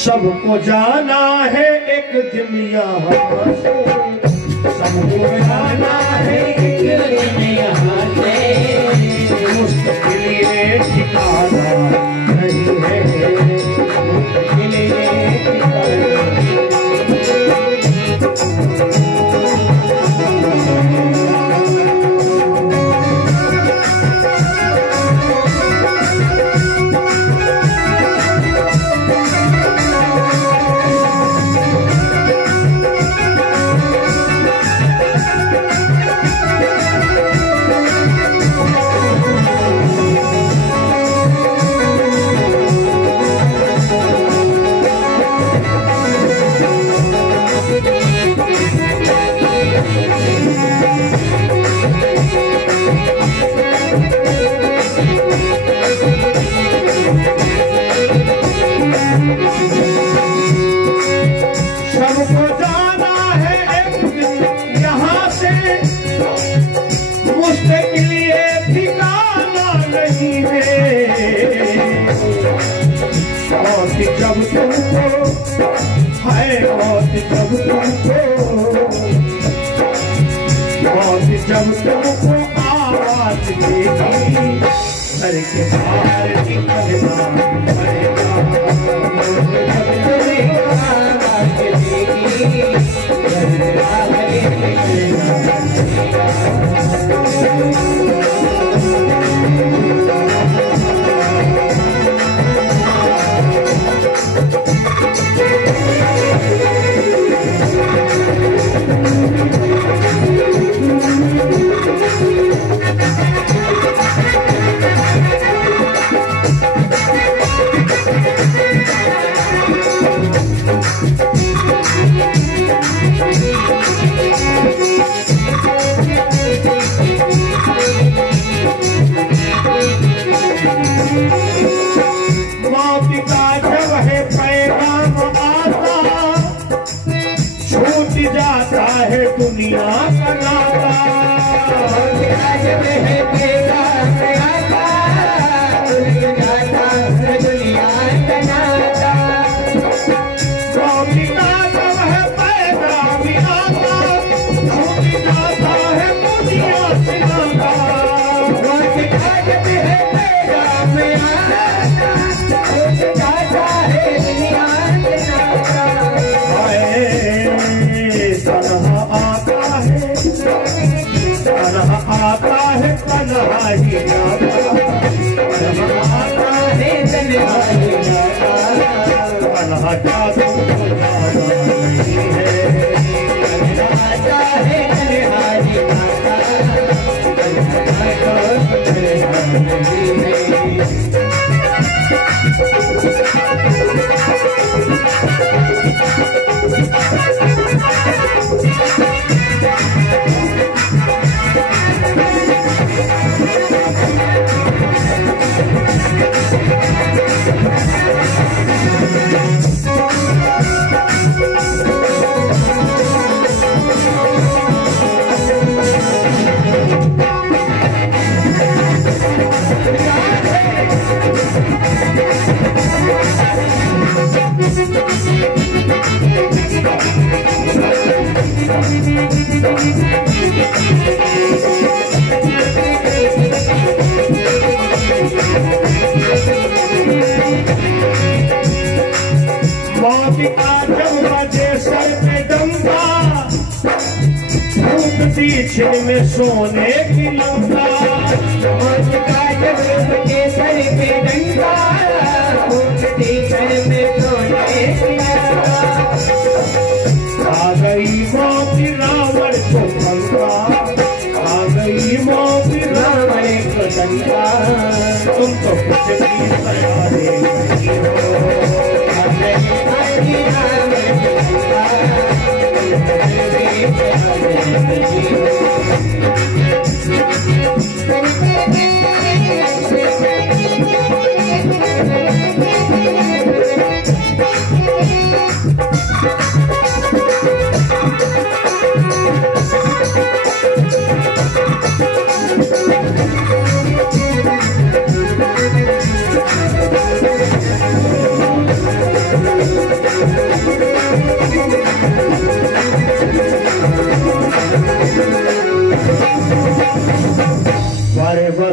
सबको जाना है एक दिन यहाँ से, सबको जाना है एक दिन यहाँ से, मुश्किल ये ठिकाना नहीं है, मुश्किल ये ठिकाना। सबको जाना है एक दिन यहाँ से, मुश्किल ये ठिकाना नहीं है, मौत जब तुमको है, मौत जब तुमको, मौत जब तुमको आवाज देगी, घर के बाहर निकलना पड़ेगा, जाता है दुनिया का नाता, जब है बेकार आता, जाता है दुनिया का नाता, का जब है पैदा भी आता, छूट जाता है दुनिया से नाता, जब है पैदा में आता, छूट जाता है दुनिया से नाता। आता है कन्हा ही जाता, आता है कन्हा ही जाता, कन्हा जादू नहीं है, आता है कन्हा ही जाता, कन्हा नहीं है। जब बजे सर पे डंका, फूकती छिन में सोने की लंका, जब बजे सर पे डंका, फूकती छिन में सोने की लंका, आ गई मौत रावण को पंखा, आ गई मौत रावण को डंका, तुम तो कुछ भी तैयारी नहीं हो, Thank you.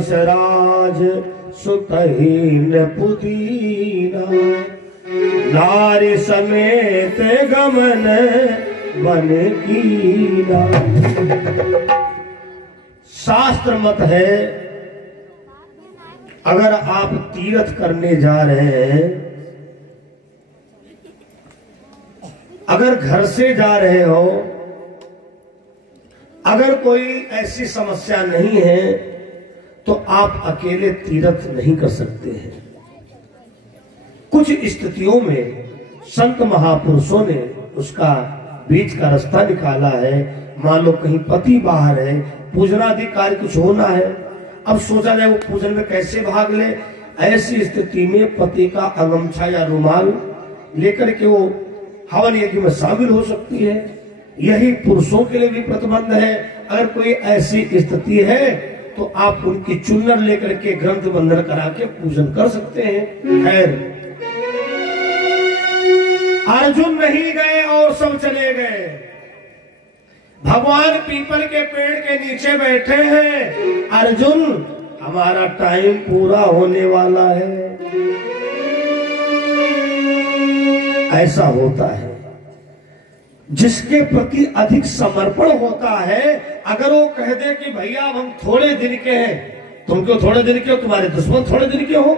दशराज सुतहीन पुदीना, नारी समेत गमन बन कीना। शास्त्र मत है, अगर आप तीर्थ करने जा रहे हैं, अगर घर से जा रहे हो, अगर कोई ऐसी समस्या नहीं है तो आप अकेले तीर्थ नहीं कर सकते हैं। कुछ स्थितियों में संत महापुरुषों ने उसका बीच का रास्ता निकाला है। मान लो कहीं पति बाहर है, पूजनादि कार्य कुछ होना है, अब सोचा जाए वो पूजन में कैसे भाग ले। ऐसी स्थिति में पति का अंगमछा या रुमाल लेकर के वो हवन यज्ञ में शामिल हो सकती है। यही पुरुषों के लिए भी प्रतिबंध है। अगर कोई ऐसी स्थिति है तो आप उनकी चुन्नर लेकर के ग्रंथ बंधन करा के पूजन कर सकते हैं। खैर, अर्जुन नहीं गए और सब चले गए। भगवान पीपल के पेड़ के नीचे बैठे हैं। अर्जुन, हमारा टाइम पूरा होने वाला है। ऐसा होता है, जिसके प्रति अधिक समर्पण होता है, अगर वो कह दे कि भैया हम थोड़े दिन के हैं, तुम क्यों थोड़े दिन के हो, तुम्हारे दुश्मन थोड़े दिन के हो।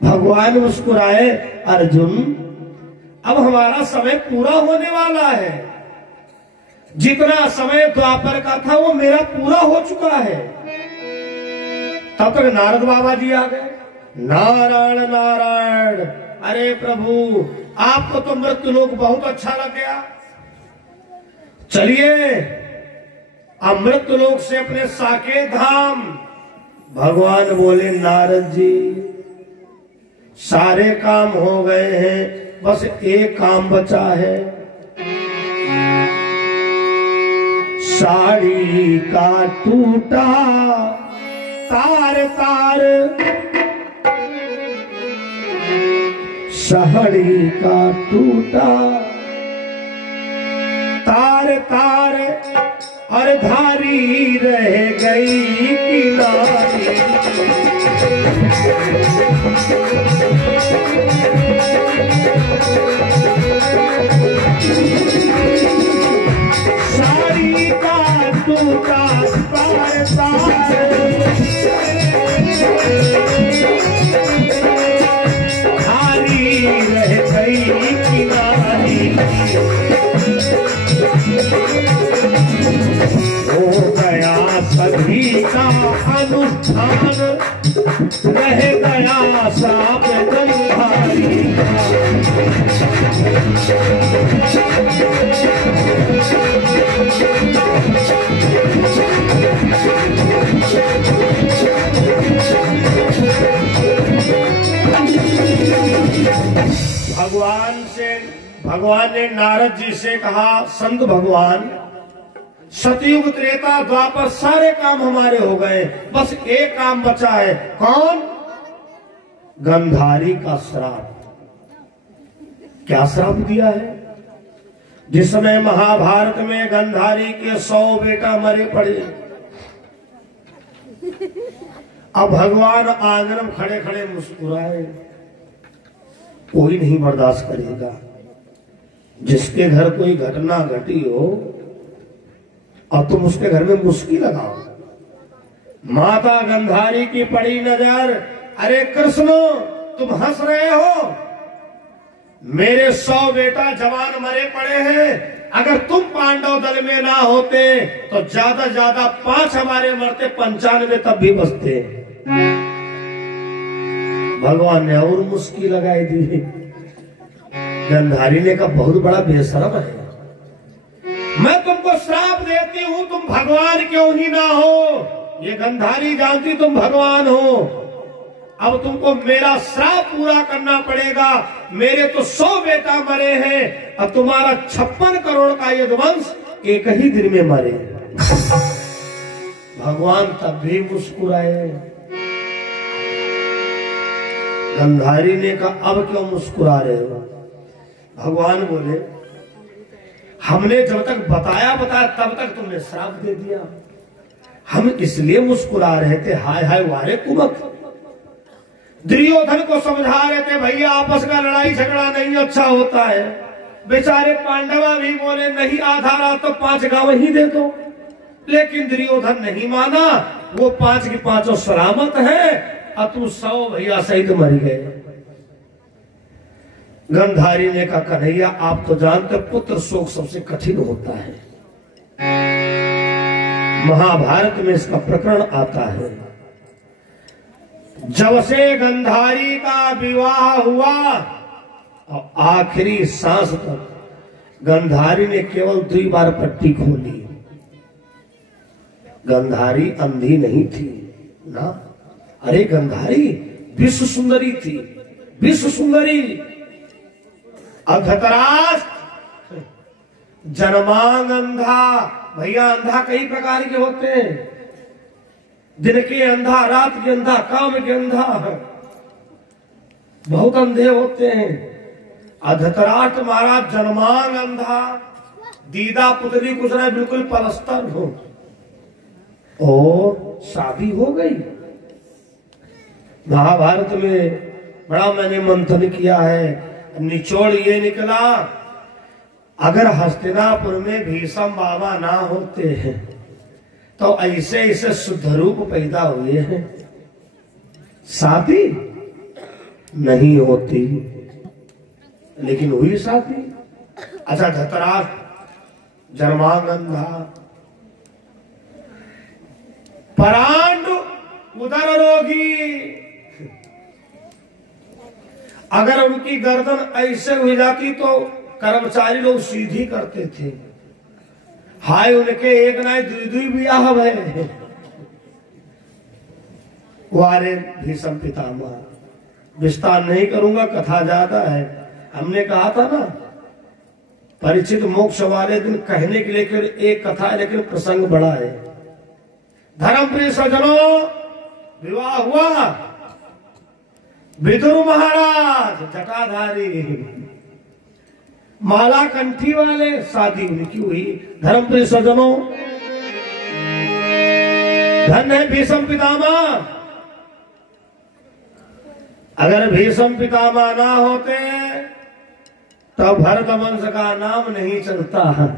भगवान मुस्कुराए, अर्जुन अब हमारा समय पूरा होने वाला है। जितना समय द्वापर का था वो मेरा पूरा हो चुका है। तब तक नारद बाबा जी आ गए। नारायण नारायण, अरे प्रभु आपको तो मृत्यु लोक बहुत अच्छा लग गया, चलिए अब मृत्यु लोक से अपने साकेत धाम। भगवान बोले, नारद जी सारे काम हो गए हैं, बस एक काम बचा है। साड़ी का टूटा तार तार, साड़ी का टूटा तार तार, और धारी रह गई किनारी। साड़ी का टूटा तार तार, हो गया सभी का अनुष्ठान, रह गया साप गंधारी। भगवान ने नारद जी से कहा, संत भगवान सतयुग त्रेता द्वापर सारे काम हमारे हो गए, बस एक काम बचा है। कौन? गंधारी का श्राप। क्या श्राप दिया है? जिस समय महाभारत में गंधारी के 100 बेटा मरे पड़े, अब भगवान आंगन में खड़े खड़े मुस्कुराए। कोई नहीं बर्दाश्त करेगा। जिसके घर कोई घटना घटी हो और तुम उसके घर में मुस्की लगाओ। माता गंधारी की पड़ी नजर, अरे कृष्ण तुम हंस रहे हो, मेरे 100 बेटा जवान मरे पड़े हैं। अगर तुम पांडव दल में ना होते तो ज्यादा 5 हमारे मरते, 95 तब भी बचते। भगवान ने और मुस्की लगाई दी। गंधारी ने कहा, बहुत बड़ा बेशरम है, मैं तुमको श्राप देती हूं, तुम भगवान क्यों ही ना हो। ये गंधारी जानती तुम भगवान हो। अब तुमको मेरा श्राप पूरा करना पड़ेगा। मेरे तो 100 बेटा मरे हैं और तुम्हारा 56 करोड़ का यदुवंश एक ही दिन में मरे। भगवान तब भी मुस्कुराए। गंधारी ने कहा, अब क्यों मुस्कुरा रहे हो? भगवान बोले, हमने जब तक बताया तब तक तुमने श्राप दे दिया। हम इसलिए मुस्कुरा रहे थे, हाय हाय वारे कुमत। दुर्योधन को समझा रहे थे, भैया आपस का लड़ाई झगड़ा नहीं अच्छा होता है। बेचारे पांडवा भी बोले नहीं, आधा रात तो 5 गांव ही दे दो। लेकिन दुर्योधन नहीं माना, वो 5 की 5 सलामत है, और तू 100 भैया सहित मर गए। गंधारी ने कहा, कन्हैया आप तो जानते पुत्र शोक सबसे कठिन होता है। महाभारत में इसका प्रकरण आता है। जब से गंधारी का विवाह हुआ और आखिरी सांस तक गंधारी ने केवल 2 बार पट्टी खोली। गंधारी अंधी नहीं थी ना, अरे गंधारी विश्व सुंदरी थी, विश्व सुंदरी। धृतराष्ट्र जन्मांग अंधा, भैया अंधा कई प्रकार के होते हैं, दिन के अंधा, रात के अंधा, काम के अंधा, बहुत अंधे होते हैं। धृतराष्ट्र महाराज जन्मांग अंधा, दीदा पुतली कुछ ना बिल्कुल पलस्तर हो। और शादी हो गई। महाभारत में बड़ा मैंने मंथन किया है, निचोड़ ये निकला, अगर हस्तिनापुर में भीष्म बाबा ना होते हैं तो ऐसे ऐसे शुद्ध रूप पैदा हुए हैं, शादी नहीं होती, लेकिन हुई शादी। अच्छा, धृतराष्ट्र जन्मांग अंधा, परांडु उदर रोगी, अगर उनकी गर्दन ऐसे हुई जाती तो कर्मचारी लोग सीधी करते थे, हाय उनके एक ना 2 ब्याह भय। वारे भीष्म पितामह, विस्तार नहीं करूंगा, कथा ज्यादा है। हमने कहा था ना, परीक्षित मोक्ष वाले दिन कहने के लिए केवल एक कथा है, लेकिन प्रसंग बड़ा है। धर्मप्रिय सज्जनों, विवाह हुआ, विदुर महाराज जटाधारी, माला कंठी वाले, शादी उनकी हुई। धर्मप्रिय सज्जनों, धन है भीष्म पितामह। अगर भीष्म पितामह ना होते तो भरत वंश का नाम नहीं चलता है।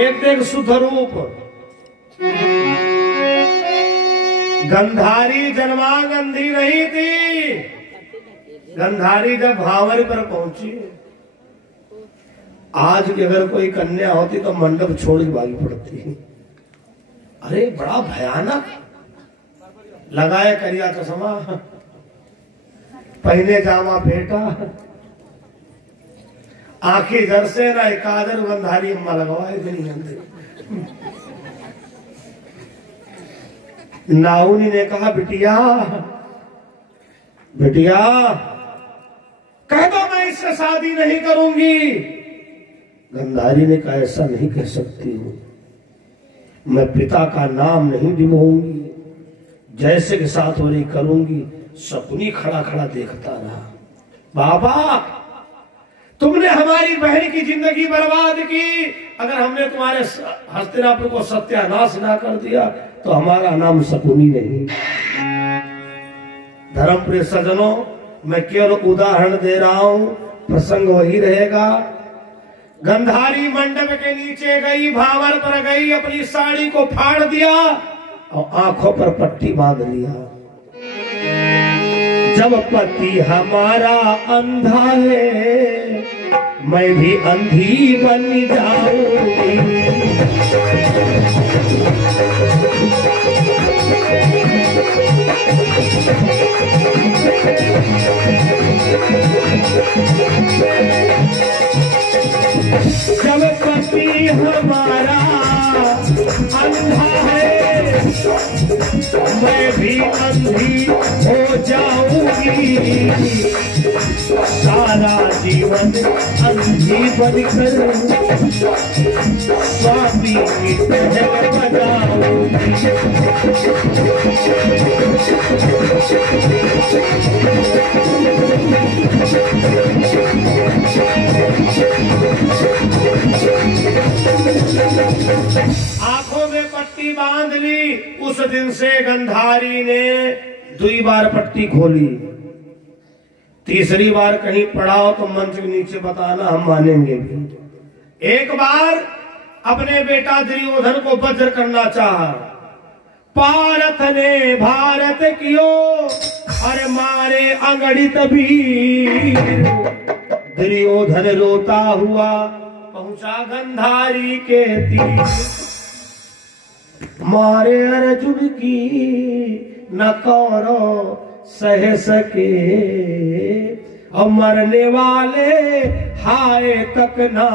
एक शुद्ध रूप, गंधारी जन्मांधी नहीं थी। गंधारी जब भावर पर पहुंची, आज की अगर कोई कन्या होती तो मंडप छोड़ के भागी पड़ती। अरे बड़ा भयानक, लगाए करिया चश्मा, पहने जामा फेटा, आंखें जर से ना काजल गंधारी अम्मा लगवाए नहीं। नाउनी ने कहा, बिटिया बिटिया कह दो मैं इससे शादी नहीं करूंगी। गंधारी ने कहा, ऐसा नहीं कह सकती हूं, मैं पिता का नाम नहीं डिबोऊंगी, जैसे के साथ हो रही करूंगी। सपनी खड़ा खड़ा देखता रहा। बाबा तुमने हमारी बहन की जिंदगी बर्बाद की, अगर हमने तुम्हारे हस्तिनापुर को सत्यानाश ना कर दिया तो हमारा नाम शकुनी नहीं। धर्मप्रिय सज्जनों, मैं केवल उदाहरण दे रहा हूं, प्रसंग वही रहेगा। गंधारी मंडप के नीचे गई, भावर पर गई, अपनी साड़ी को फाड़ दिया और आंखों पर पट्टी बांध लिया। जब पति हमारा अंधा है, मैं भी अंधी बन जाऊंगी। जब पति हमारा अंधा है, मैं भी अंधी हो जाऊंगी। सारा जीवन अंधी बनकर स्वामी की तरह बजाऊंगी। आंखों में उस दिन से गंधारी ने 2 बार पट्टी खोली। तीसरी बार कहीं पड़ाओ तो मंच के नीचे बताना, हम मानेंगे भी। एक बार अपने बेटा दुर्योधन को वज्र करना चाहा। पारथ ने भारत कियो अरे मारे अगणित वीर। दुर्योधन रोता हुआ पहुंचा गंधारी के तीर। मारे अर्जुन की न कौरव सह सके और मरने वाले हाय तक ना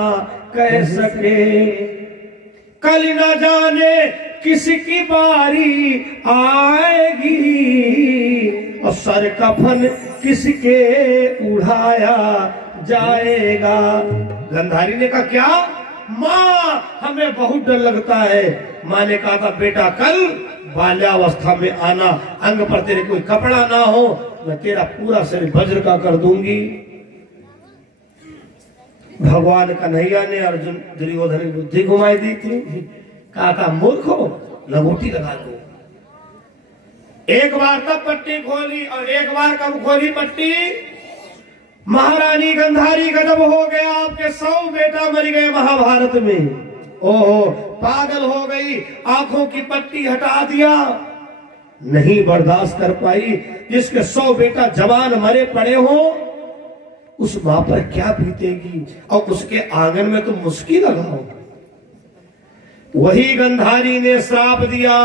कह सके। कल न जाने किसकी बारी आएगी और सर कफन किसके उड़ाया जाएगा। गंधारी ने कहा क्या माँ, हमें बहुत डर लगता है। माँ ने कहा था बेटा कल बाल्यावस्था में आना, अंग पर तेरे कोई कपड़ा ना हो, मैं तेरा पूरा शरीर वज्र का कर दूंगी। भगवान कन्हैया ने अर्जुन दुर्योधन की बुद्धि घुमाई दी थी। कहा था मूर्खो, लंगोटी लगा दो। एक बार तब पट्टी खोली और एक बार कब खोली पट्टी? महारानी गंधारी का जब हो गया आपके 100 बेटा मर गए महाभारत में। ओहो, पागल हो गई, आंखों की पट्टी हटा दिया, नहीं बर्दाश्त कर पाई। जिसके 100 बेटा जवान मरे पड़े हो, उस मां पर क्या बीतेगी। और उसके आंगन में तो मुस्की लगाओ। वही गंधारी ने श्राप दिया,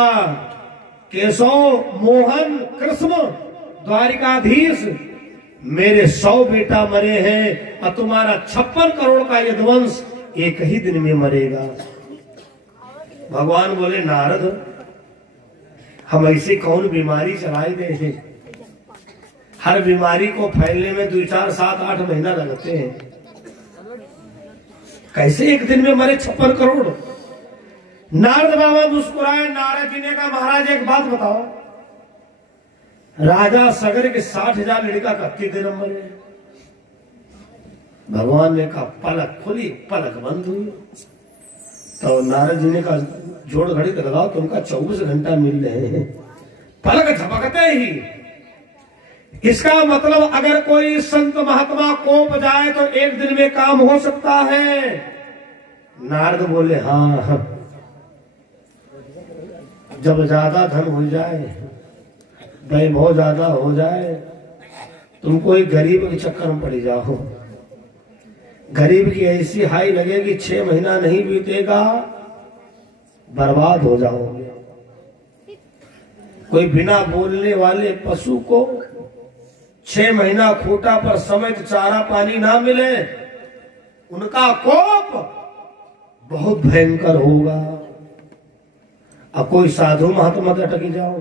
केशव मोहन कृष्ण द्वारिकाधीश, मेरे 100 बेटा मरे हैं और तुम्हारा 56 करोड़ का यदुवंश एक ही दिन में मरेगा। भगवान बोले नारद, हम ऐसी कौन बीमारी चलाई दे हैं? हर बीमारी को फैलने में 2, 4, 7, 8 महीना लगते हैं। कैसे एक दिन में मरे 56 करोड़? नारद बाबा मुस्कुराए। नारद जी ने कहा महाराज एक बात बताओ, राजा सगर के 60,000 लड़का कत्ती दिन मरे। भगवान ने कहा पलक खुली पलक बंद हुई। तो नारद जी ने कहा जोड़ घड़ी तो लगाओ, तुमका 24 घंटा मिल रहे हैं, पलक झपकते ही। इसका मतलब अगर कोई संत महात्मा कोप जाए तो एक दिन में काम हो सकता है। नारद बोले हाँ, जब ज्यादा धन हो जाए, वैभव ज्यादा हो जाए, तुम कोई गरीब के चक्कर में पड़ जाओ, गरीब की ऐसी हाई लगेगी 6 महीना नहीं बीतेगा, बर्बाद हो जाओगे। कोई बिना बोलने वाले पशु को 6 महीना खूंटा पर समेत चारा पानी ना मिले, उनका कोप बहुत भयंकर होगा। अब कोई साधु महात्मा अटक जाओ,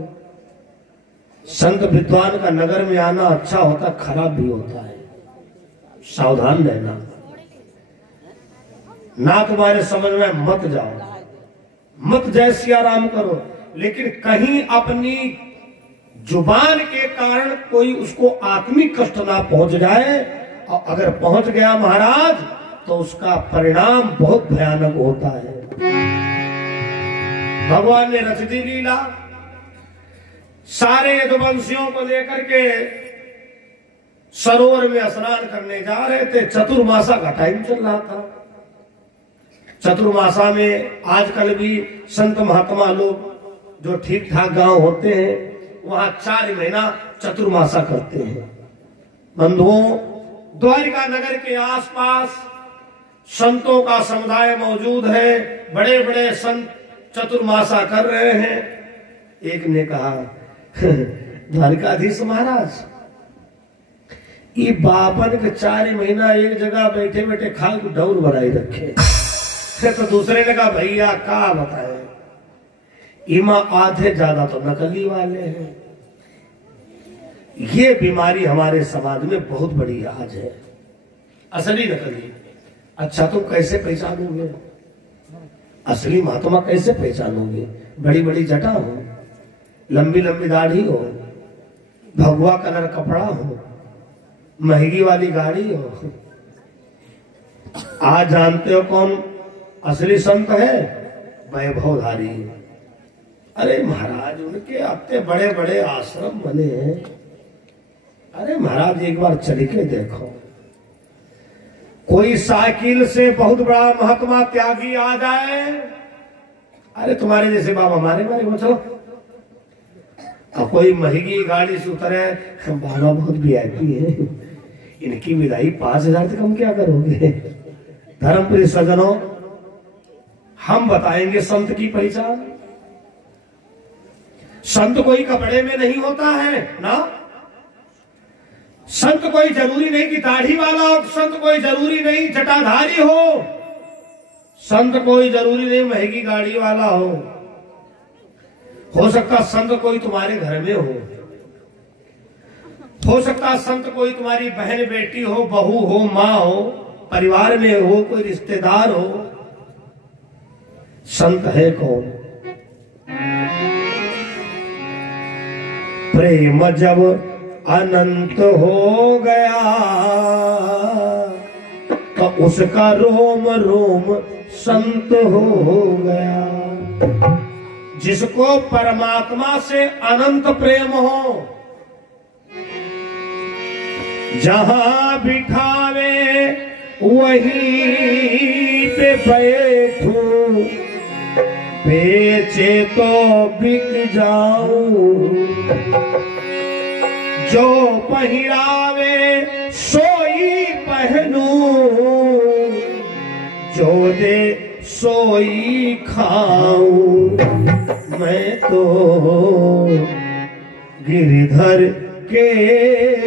संत विद्वान का नगर में आना अच्छा होता, खराब भी होता है, सावधान रहना। ना तुम्हारे समझ में मत जाओ, मत जय सिया राम करो, लेकिन कहीं अपनी जुबान के कारण कोई उसको आत्मिक कष्ट ना पहुंच जाए, और अगर पहुंच गया महाराज तो उसका परिणाम बहुत भयानक होता है। भगवान ने रच दी लीला, सारे यदुवंशियों को लेकर के सरोवर में स्नान करने जा रहे थे। चतुर्मासा का टाइम चल रहा था। चतुर्मासा में आजकल भी संत महात्मा लोग जो ठीक ठाक गांव होते हैं, वहां 4 महीना चतुर्मासा करते हैं। बंधुओं, द्वारिका नगर के आसपास संतों का समुदाय मौजूद है, बड़े बड़े संत चतुर्मासा कर रहे हैं। एक ने कहा द्वारिकाधीश महाराज, ये बाबन के 4 महीना एक जगह बैठे बैठे खाल को डौर बनाई रखे। तो दूसरे ने कहा भैया क्या बताए, इमा आधे ज्यादा तो नकली वाले हैं। ये बीमारी हमारे समाज में बहुत बड़ी आज है, असली नकली। अच्छा तुम कैसे पहचानोगे? असली महात्मा कैसे पहचानोगे? बड़ी बड़ी जटा हो, लंबी लंबी दाढ़ी हो, भगवा कलर कपड़ा हो, महंगी वाली गाड़ी हो। आज जानते हो कौन असली संत है? वैभवधारी। अरे महाराज, उनके अपने बड़े बड़े आश्रम बने हैं। अरे महाराज, एक बार चल के देखो, कोई साइकिल से बहुत बड़ा महात्मा त्यागी आ जाए, अरे तुम्हारे जैसे बाबा हमारे बारे में चलो। अब कोई महंगी गाड़ी से उतरे, बाबा बहुत वीआईपी है, इनकी विदाई 5,000 से कम क्या करोगे? धर्मप्रिय सज्जनों, हम बताएंगे संत की पहचान। संत कोई कपड़े में नहीं होता है ना, संत कोई जरूरी नहीं कि दाढ़ी वाला हो, संत कोई जरूरी नहीं जटाधारी हो, संत कोई जरूरी नहीं महंगी गाड़ी वाला हो सकता संत कोई तुम्हारे घर में हो सकता संत कोई तुम्हारी बहन बेटी हो, बहू हो, माँ हो, परिवार में हो, कोई रिश्तेदार हो। संत है कौन? प्रेम जब अनंत हो गया तो उसका रोम रोम संत हो गया। जिसको परमात्मा से अनंत प्रेम हो, जहां बिठावे वहीं पे बैठूं, बेचे तो बिक जाऊं, जो पहिरावे सोई पहनूं, जो दे सोई खाऊं। मैं तो गिरधर के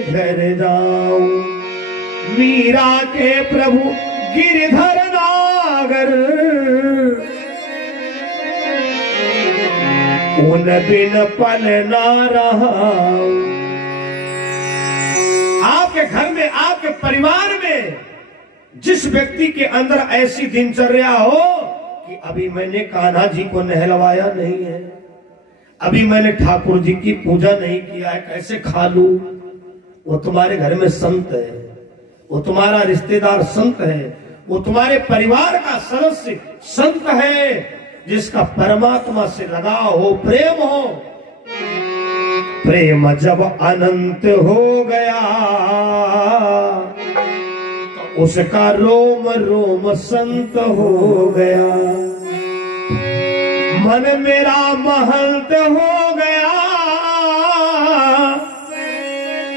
घर जाऊं, मीरा के प्रभु गिरधर नागर, उन बिन पल ना रहा। आपके घर में, आपके परिवार में जिस व्यक्ति के अंदर ऐसी दिनचर्या हो कि अभी मैंने कान्हा जी को नहलवाया नहीं है, अभी मैंने ठाकुर जी की पूजा नहीं किया है, कैसे खा लूं, वो तुम्हारे घर में संत है, वो तुम्हारा रिश्तेदार संत है, वो तुम्हारे परिवार का सदस्य संत है, जिसका परमात्मा से लगाव हो, प्रेम हो। प्रेम जब अनंत हो गया तो उसका रोम रोम संत हो गया। मन मेरा महंत हो गया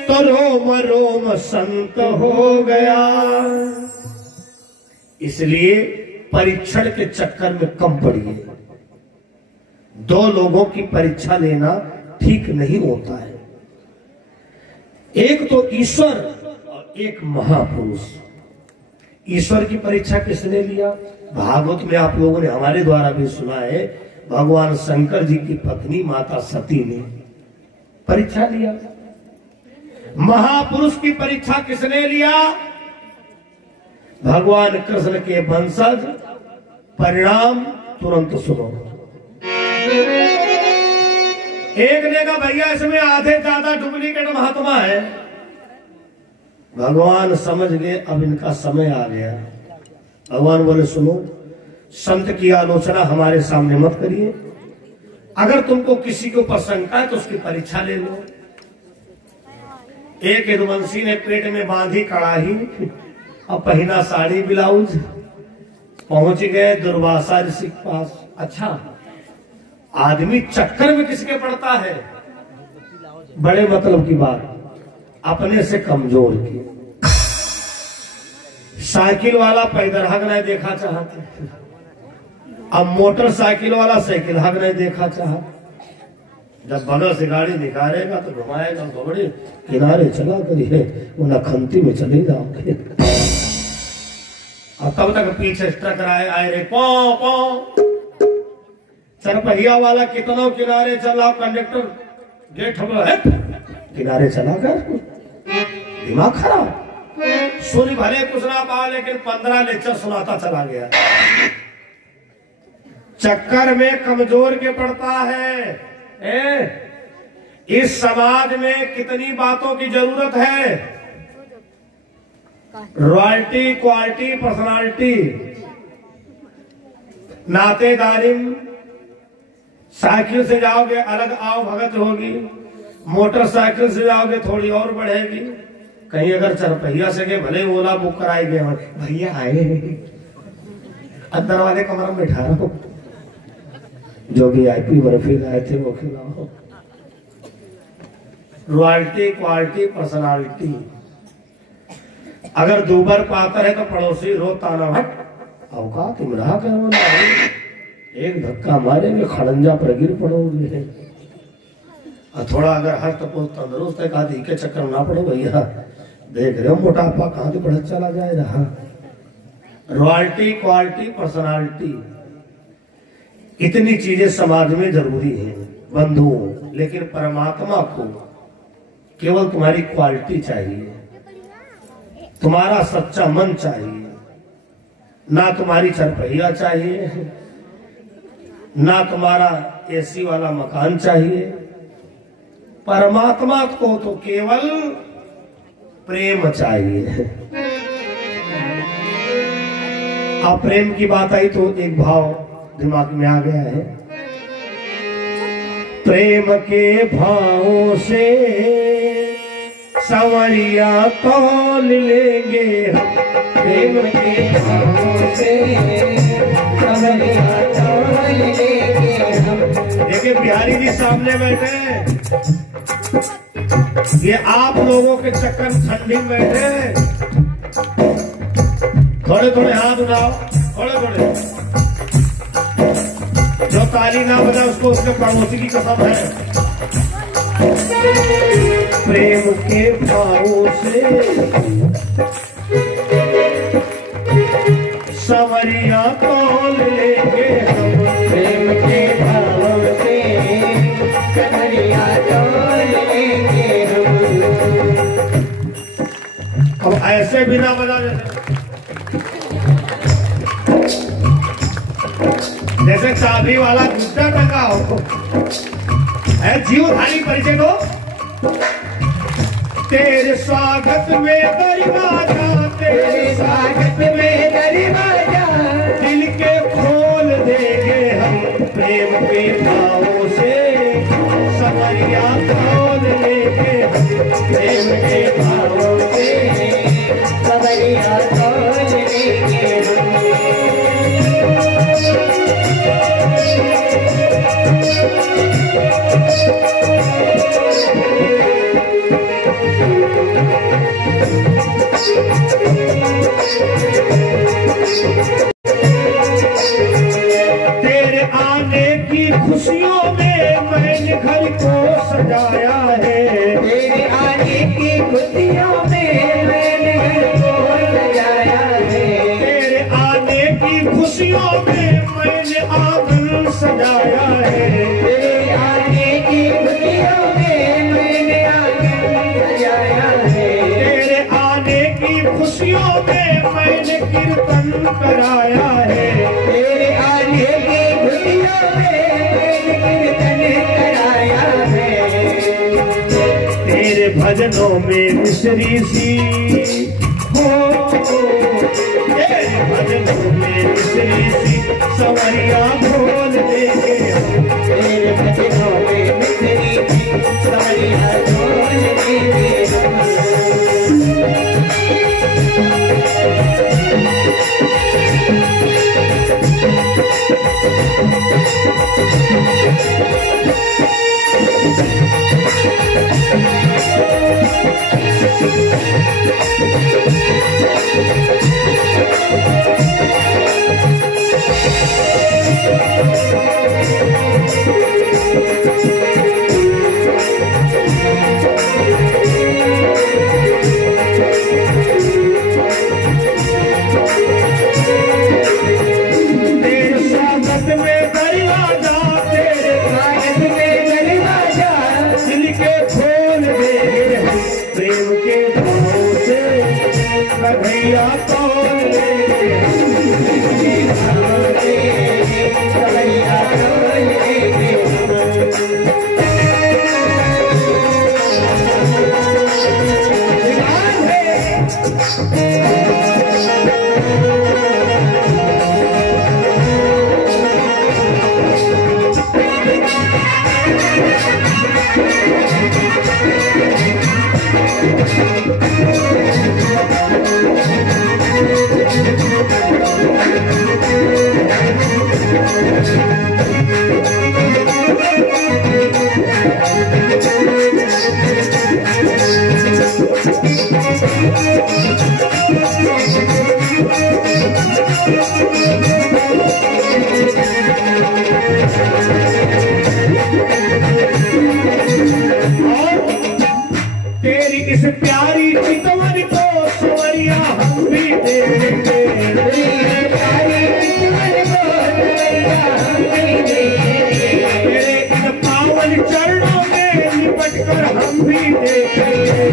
तो रोम रोम संत हो गया। इसलिए परीक्षण के चक्कर में कम पड़िए। दो लोगों की परीक्षा लेना ठीक नहीं होता है, एक तो ईश्वर और एक महापुरुष। ईश्वर की परीक्षा किसने लिया? भागवत में आप लोगों ने हमारे द्वारा भी सुना है, भगवान शंकर जी की पत्नी माता सती ने परीक्षा लिया। महापुरुष की परीक्षा किसने लिया? भगवान कृष्ण के वंशज। परिणाम तुरंत सुनो। एक ने कहा भैया इसमें आधे ज्यादा डुप्लीकेट महात्मा है। भगवान समझ गए अब इनका समय आ गया। भगवान बोले सुनो, संत की आलोचना हमारे सामने मत करिए, अगर तुमको किसी के ऊपर शंका है तो उसकी परीक्षा ले लो। एक यदुवंशी ने पेट में बांधी कड़ाही और पहना साड़ी ब्लाउज, पहुंच गए दुर्वासा ऋषि के पास। अच्छा, आदमी चक्कर में किसके पड़ता है? बड़े मतलब की बात, अपने से कमजोर की। साइकिल वाला पैदल हक नहीं देखा चाहते, अब मोटरसाइकिल वाला साइकिल हक नहीं देखा चाह। जब बगल से गाड़ी निकालेगा तो घुमाएगा, बड़े किनारे चला करिए, वो नखंती में चले जाओगे। और तब तक पीछे ट्रक आए रे पौ पौ। चरपहिया वाला कितना किनारे चला, कंडक्टर गेट किनारे चला कर, दिमाग खराब। सुन भले कुछ ना पाया लेकिन 15 लेक्चर सुनाता चला गया। चक्कर में कमजोर के पड़ता है। इस समाज में कितनी बातों की जरूरत है? रॉयल्टी, क्वालिटी, पर्सनालिटी, नातेदारी, साइकिल से जाओगे अलग आओ भगत होगी, मोटरसाइकिल से जाओगे थोड़ी और बढ़ेगी। कहीं अगर चरपहिया से के भले ओला बुक कराई गए भैया आए अंदर वाले कमरे में बैठा रहा हूं, जो VIP बर्फी लाए थे वो खिलाओ। Royalty quality personality. अगर दूबर पातर है तो पड़ोसी रोता ना हट औकात इमरा कर बोला, एक धक्का मारेंगे खड़ंजा पर गिर पड़ोगे। और थोड़ा अगर हस्त पोस्ट तंदुरुस्त है कहा के चक्कर ना पड़ो भैया, देख रहे हो मोटापा कहां से बढ़त चला जाए रहा। रॉयल्टी क्वालिटी पर्सनालिटी, इतनी चीजें समाज में जरूरी है बंधुओं। लेकिन परमात्मा को केवल तुम्हारी क्वालिटी चाहिए, तुम्हारा सच्चा मन चाहिए, ना तुम्हारी चरपहिया चाहिए, ना तुम्हारा AC वाला मकान चाहिए। परमात्मा को तो केवल प्रेम चाहिए। अब प्रेम की बात आई तो एक भाव दिमाग में आ गया है। प्रेम के भावों से संवरिया तौल लेंगे हम, प्रेम के भावों से संवरिया तौल लेंगे हम। देखिए बिहारी जी सामने बैठे हैं, ये आप लोगों के चक्कर ठंडी में बैठे हैं। थोड़े थोड़े हाथ उठाओ, थोड़े थोड़े। जो ताली ना बजा उसको उसके पड़ोसी की कसम है। प्रेम के भावों से संवरिया तौल लेंगे हम, प्रेम के भावों से संवरिया तौल लेंगे हम। अब ऐसे बिना बजा जैसे चाबी वाला गुड्डा टंगा हो, जीवधारी परिचय दो। तेरे स्वागत में दरवाजा, तेरे स्वागत में दरवाजा दिल के खोल देंगे हम, प्रेम के भावों से संवरिया तौल लेंगे हम, प्रेम के भावों से संवरिया तौल लेंगे हम। तेरे आने की खुशियों में मैंने घर को सजाया है, तेरे आने की खुशियों में मैंने घर को सजाया है, तेरे आने की खुशियों में मैंने आंगन सजाया है, तेरे आने की खुशियों में मैंने आंगन सजाया है, तेरे आने की खुशियों में मैंने कीर्तन कराया है, तेरे आने की खुशियों में मैंने कीर्तन कराया है। तेरे भजनों में मिश्री सी हो, तेरे भजनों में मिश्री सी संवरिया बोल देंगे, तेरे भजनों में मिश्री सी संवरिया बोल देंगे। तेरी इस प्यारी चितवन को सवरिया हम भी देखेंगे, तेरे इन पावन चरणों में लिपट कर हम भी देखेंगे,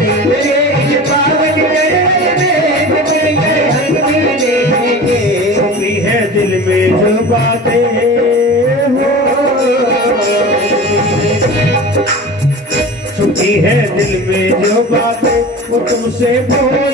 छुपी है दिल में जो बातें हो, छुपी है दिल में जो बातें वो तुमसे बोल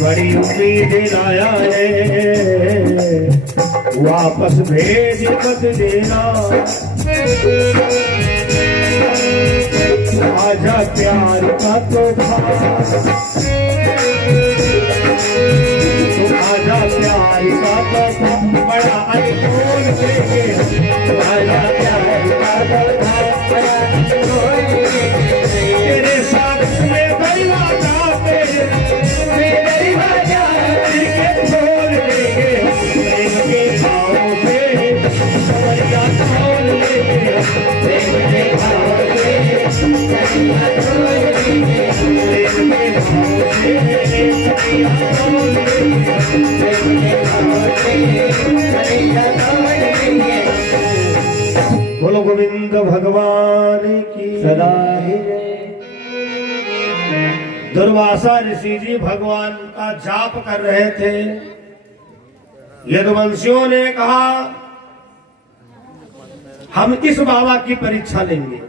बड़ी उम्मीद लाया है, वापस भेज मत देना, आजा प्यार का तोहफा, आजा प्यार का तोहफा बड़ा अनमोल देंगे, आजा प्यार का तोहफा बड़ा अनमोल देंगे, तेरे साथ में बरवादा बोलो गोविंद भगवान की सदा ही जय। दुर्वासा ऋषि जी भगवान का जाप कर रहे थे, यदुवंशियों ने कहा हम इस बाबा की परीक्षा लेंगे,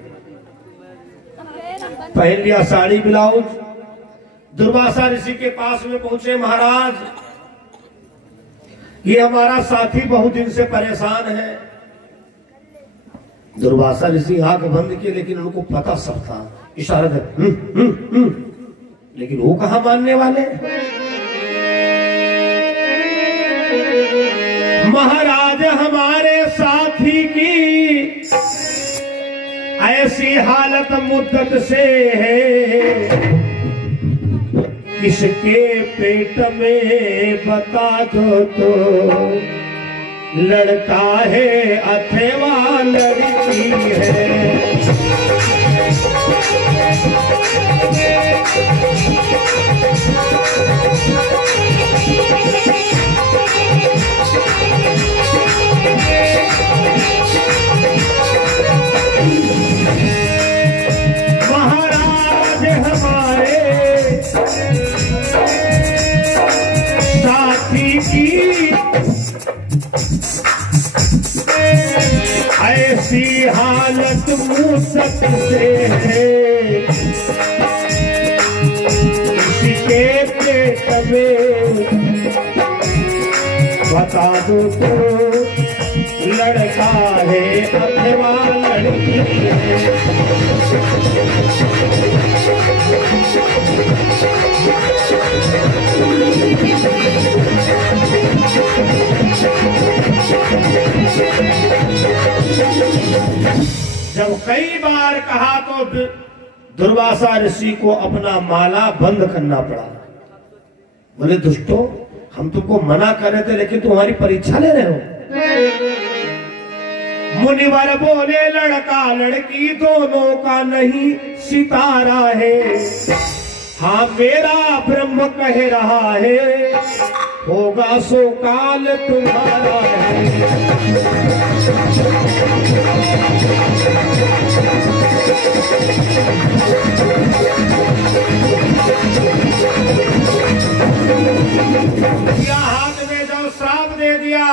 पहन लिया साड़ी ब्लाउज, दुर्वासा ऋषि के पास में पहुंचे, महाराज ये हमारा साथी बहुत दिन से परेशान है। दुर्वासा ऋषि आंख बंद किए, लेकिन उनको पता सब था, इशारा था लेकिन वो कहां मानने वाले। महाराज हमारे साथी की ऐसी हालत मुद्दत से है, किसके पेट में बता दो तो, लड़का है अथवा लड़की है। महाराज हमारे साथी की ऐसी हालत मुसत से है, किसी के पेट में बता दो तो, लड़का है अथवा लड़की है। जब कई बार कहा तो दुर्वासा ऋषि को अपना माला बंद करना पड़ा। बोले दुष्टों, हम तुमको मना कर रहे थे लेकिन तुम्हारी परीक्षा ले रहे हो। मुनिवर बोले लड़का लड़की दोनों का नहीं सितारा है। हाँ मेरा ब्रह्म कह रहा है, होगा सो काल तुम्हारा है। हाथ में जब श्राप दे दिया,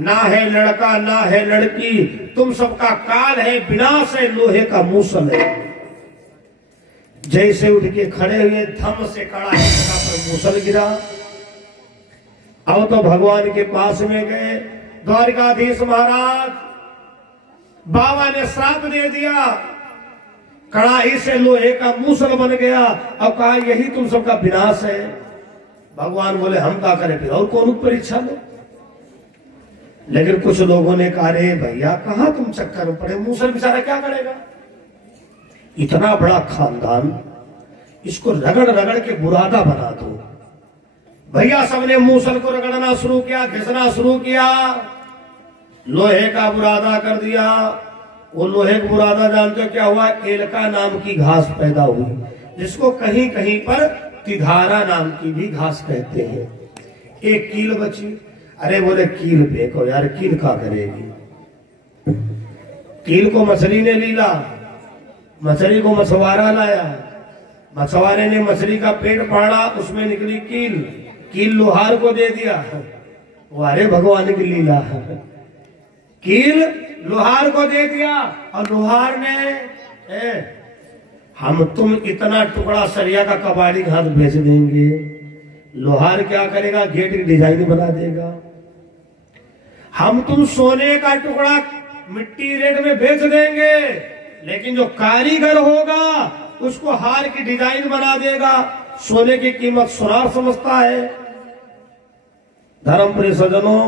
ना है लड़का ना है लड़की, तुम सबका काल है, विनाश है, लोहे का मूसल है। जैसे उठ के खड़े हुए धम से कड़ा पर मूसल गिरा। अब तो भगवान के पास में गए। द्वारिकाधीश महाराज, बाबा ने श्राप दे दिया, कड़ाही से लोहे का मूसल बन गया। अब कहा यही तुम सबका विनाश है। भगवान बोले हम क्या करें फिर, और कौन परीक्षा लो। लेकिन कुछ लोगों ने कहा रे भैया कहां तुम चक्कर में पड़े, मूसल बेचारा क्या करेगा। इतना बड़ा खानदान, इसको रगड़ रगड़ के बुरादा बना दो। भैया सबने मूसल को रगड़ना शुरू किया, घिसना शुरू किया, लोहे का बुरादा कर दिया। वो लोहे का बुरादा जानते हो क्या हुआ, एलका नाम की घास पैदा हुई, जिसको कहीं कहीं पर तिघारा नाम की भी घास कहते हैं। एक कील बची। अरे बोले कील फेंको यार, कील क्या करेगी। कील को मछली ने लीला, मछली को मछुआरा लाया, मछुआरे ने मछली का पेट फाड़ा, उसमें निकली कील, कील लोहार को दे दिया। वो अरे भगवान की लीला, कील लोहार को दे दिया और लोहार ने हम तुम इतना टुकड़ा सरिया का कबाड़ी घाट बेच देंगे। लोहार क्या करेगा, गेट की डिजाइन बना देगा। हम तुम सोने का टुकड़ा मिट्टी रेट में बेच देंगे, लेकिन जो कारीगर होगा उसको हार की डिजाइन बना देगा। सोने की कीमत सुनार समझता है। धर्मप्रिय सज्जनों,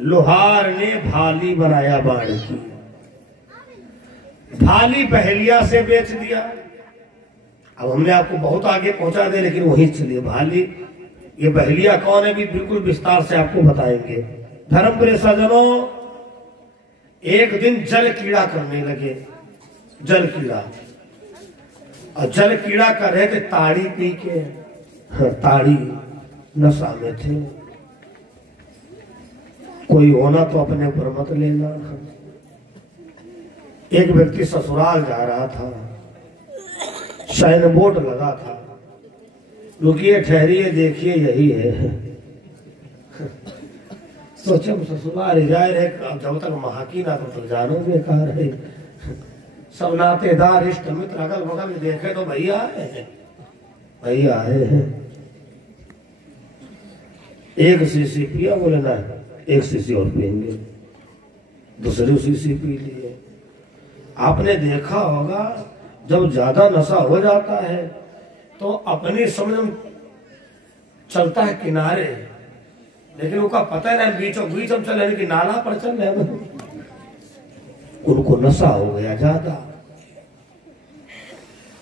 लोहार ने भाली बनाया बाण की, भाली बहेलिया से बेच दिया। अब हमने आपको बहुत आगे पहुंचा दे, लेकिन वहीं चलिए। भाली, ये बहेलिया कौन है भी बिल्कुल विस्तार से आपको बताएंगे। धर्मप्रिय सज्जनों, एक दिन जल कीड़ा करने लगे, जल कीड़ा, और जल कीड़ा कर रहे थे ताड़ी पी के। ताड़ी नशा में थे। कोई होना तो अपने ऊपर मत लेना। एक व्यक्ति ससुराल जा रहा था, साइन बोर्ड लगा था, रुकिए ठहरिए देखिए यही है। सोचे ससुराल जाए रहे, जब तक महाकी ना तो जानो बेकार है। सब नातेदार इष्ट मित्र अगल बगल देखे तो भैया आए हैं, भैया आए हैं। एक शीशी पिया, बोले ना एक शीशी और पियेंगे। दूसरी शीशी पी लिए। आपने देखा होगा जब ज्यादा नशा हो जाता है तो अपनी समझ में चलता है किनारे, लेकिन उनका पता है ना बीचों बीच हम चल रहे कि नाला पर चल रहे। उनको नशा हो गया ज्यादा।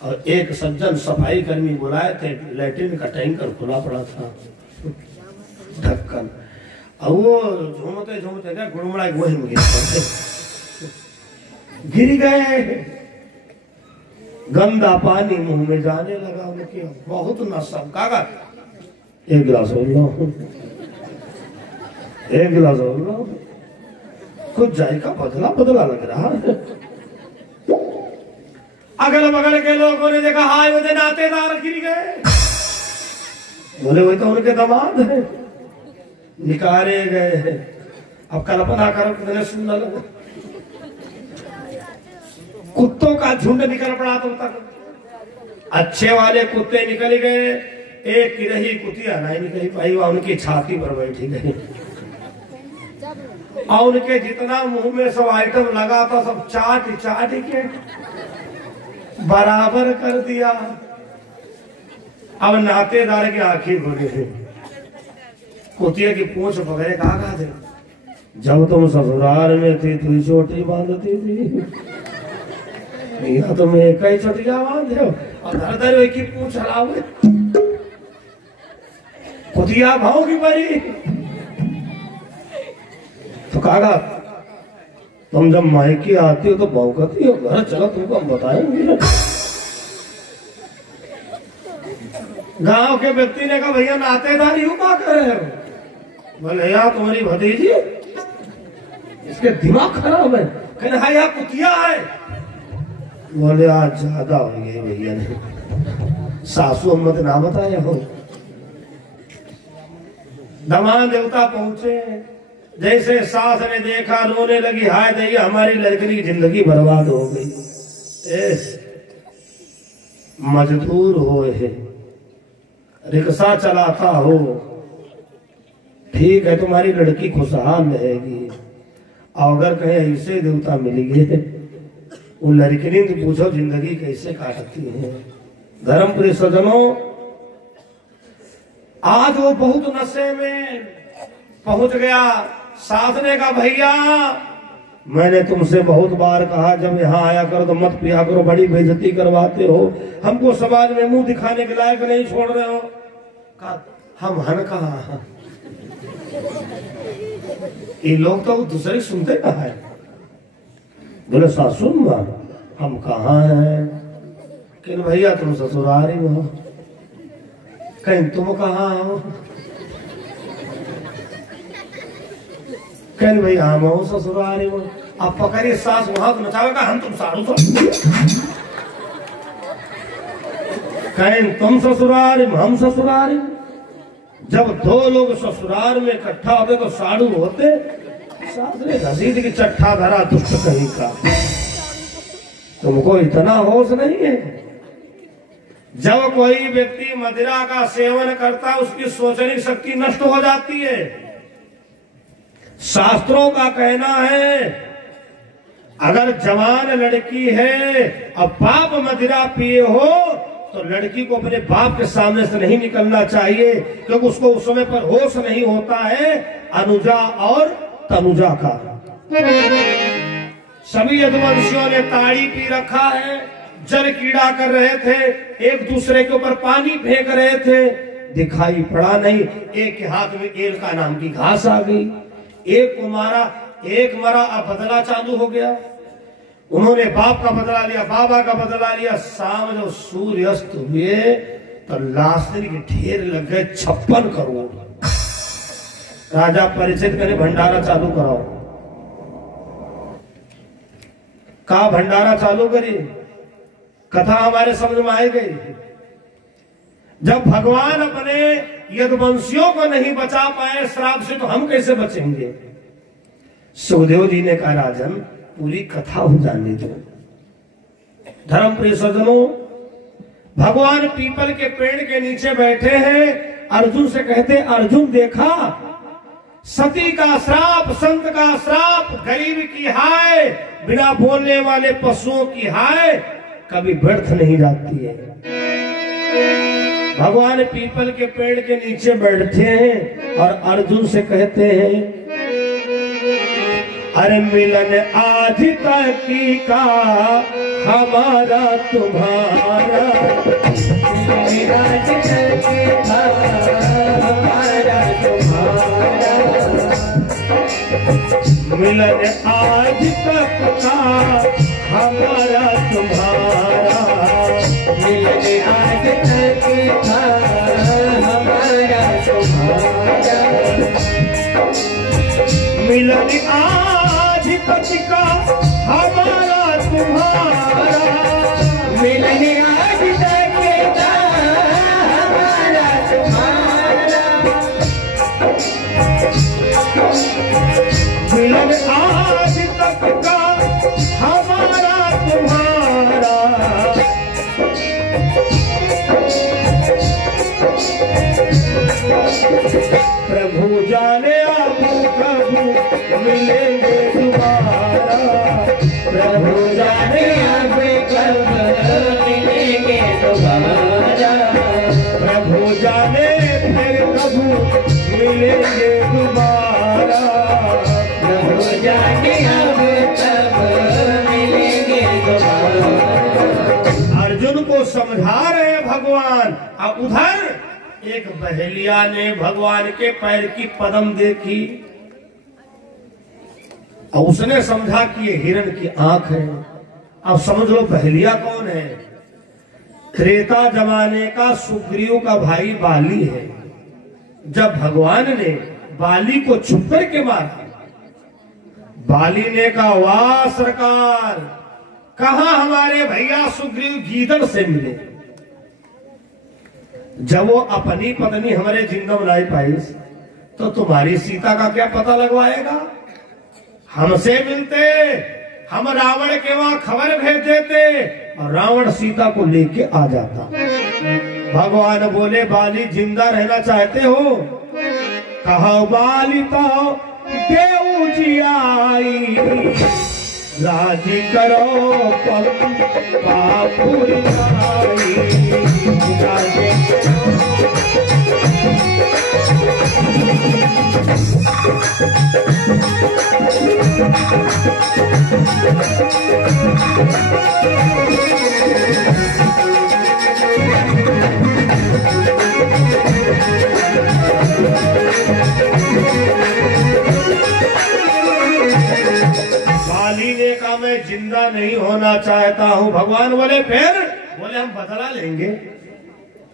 और एक सज्जन सफाई कर्मी बुलाए थे, लैट्रिन का टैंकर खुला पड़ा था, ढक्कन। और वो झूमते झूमते क्या गुड़मुड़ा वही में गिर गए। गंदा पानी मुंह में जाने लगा उनके। बहुत नशा। काका एक गिलास हो लो, एक गिलास हो लो। कुछ जायका बदला बदला लग रहा है। अगल बगल के लोगों ने देखा, हाय वो नातेदार गिर गए। बोले वही तो उनके दामाद है, निकाले गए हैं। अब कल्पना करो कितने सुंदर लगे। कुत्तों का झुंड निकल पड़ा तो तक अच्छे वाले कुत्ते निकल गए। एक की रही कुतिया नहीं निकली पाई, वह उनकी छाती पर बैठी गई। और उनके जितना मुंह में सब आइटम लगा था सब चाट चाट के बराबर कर दिया। अब नातेदार की आंखें खुली। कुतिया की पूंछ वगैरह कहा थे, जब तुम ससुराल में थी तू चोटी बांधती थी, यहाँ तुम एक ही चोटिया बांधे हो और धर धर की पूछ हलाओगे, कुतिया भाव की परी। तो कहा तुम जब मायके आती हो तो भौंकती हो, घर चलो तुमको हम बताएंगे। गांव के व्यक्ति ने कहा भैया नातेदार यूं क्या कर रहे हो? बोले यार तुम्हारी भतीजी, इसके दिमाग खराब है। कहने हाँ यार कुतिया है। बोले आज ज्यादा हो गए भैया ने, सासू अम्मत ना बताया हो। दमान देवता पहुंचे, जैसे सास ने देखा रोने लगी, हाय दैया हमारी लड़की की जिंदगी बर्बाद हो गई। मजदूर हो है, रिक्शा चलाता हो, ठीक है तुम्हारी लड़की खुशहाल रहेगी, अगर कहीं ऐसे देवता मिल गए वो लड़की ने तो पूछो जिंदगी कैसे काटती है। धर्मप्रिय सज्जनों, आज वो बहुत नशे में पहुंच गया। सास ने कहा भैया मैंने तुमसे बहुत बार कहा जब यहाँ आया करो तो मत पिया करो, बड़ी बेइज्जती करवाते हो, हमको समाज में मुंह दिखाने के लायक नहीं छोड़ रहे हो। कहा हम हन कहा, ये लोग तो दूसरे सुनते कहा है। बोले सासू मां हम कहाँ हैं? कि भैया तुम ससुरारी हो। कहीं तुम कहाँ हो? कहीं भैया हम हो ससुरारी हो। आप पकड़िए सास वहां तो नचावेगा, हम तुम सारू तो कहीं तुम ससुरारी हम ससुरारी। जब दो लोग ससुराल में इकट्ठा होते तो साड़ू होते। सास ने घसीट की चट्ठा धरा दुष्ट कहीं का, तुमको इतना होश नहीं है? जब कोई व्यक्ति मदिरा का सेवन करता है उसकी सोचने की शक्ति नष्ट हो जाती है। शास्त्रों का कहना है अगर जवान लड़की है और बाप मदिरा पिए हो तो लड़की को अपने बाप के सामने से नहीं निकलना चाहिए, क्योंकि उसको उस समय पर होश नहीं होता है अनुजा और तनुजा का। सभी यदुवंशियों ने ताड़ी पी रखा है, जल कीड़ा कर रहे थे, एक दूसरे के ऊपर पानी फेंक रहे थे, दिखाई पड़ा नहीं। एक के हाथ में एलका नाम की घास आ गई, एक को मारा, एक मरा, अब बदला चालू हो गया। उन्होंने बाप का बदला लिया, बाबा का बदला लिया। शाम जब सूर्य अस्त हुए तो लाशें के ढेर लग गए 56 करोड़। राजा परिचित करे भंडारा चालू कराओ। कहा भंडारा चालू करिए, कथा हमारे समझ में आई गई। जब भगवान अपने यदुवंशियों को नहीं बचा पाए श्राप से तो हम कैसे बचेंगे? सुखदेव जी ने कहा राजन पूरी कथा हो जाने दो। धर्मप्रिय सज्जनों, भगवान पीपल के पेड़ के नीचे बैठे हैं। अर्जुन से कहते अर्जुन देखा सती का श्राप, संत का श्राप, गरीब की हाय, बिना बोलने वाले पशुओं की हाय कभी व्यर्थ नहीं जाती है। भगवान पीपल के पेड़ के नीचे बैठते हैं और अर्जुन से कहते हैं अरे मिलन आज तक की का हमारा तुम्हारा, आज तक की का हमारा तुम्हारा, मिलन आज तक का हमारा तुम्हारा, मिलन आज तक का हमारा तुम्हारा, मिलन आज तक का हमारा तुम्हारा, मिलन आज तक का हमारा तुम्हारा, मिलन आज तक का हमारा तुम्हारा। प्रभु जाने आप कब मिलेंगे दोबारा, प्रभु जाने आप कब मिलेंगे दोबारा, प्रभु जाने फिर कब मिलेंगे दोबारा, समझा रहे हैं भगवान। अब उधर एक बहेलिया ने भगवान के पैर की पदम देखी और उसने समझा कि ये हिरण की आंख है। अब समझ लो बहेलिया कौन है? त्रेता जमाने का सुग्रीव का भाई बाली है। जब भगवान ने बाली को छुप करके मारा, बाली ने कहा वाह सरकार, कहां हमारे भैया सुग्रीव गीदड़ से मिले। जब वो अपनी पत्नी हमारे जिंदम लाई पाई तो तुम्हारी सीता का क्या पता लगवाएगा? हमसे मिलते, हम रावण के वहां खबर भेज देते और रावण सीता को लेके आ जाता। भगवान बोले बाली जिंदा रहना चाहते हो? कहा बाली तो देव जी आई, राजी करो पापुर आई, राजी बाली ने कहा मैं जिंदा नहीं होना चाहता हूं। भगवान बोले फिर? बोले हम बदला लेंगे,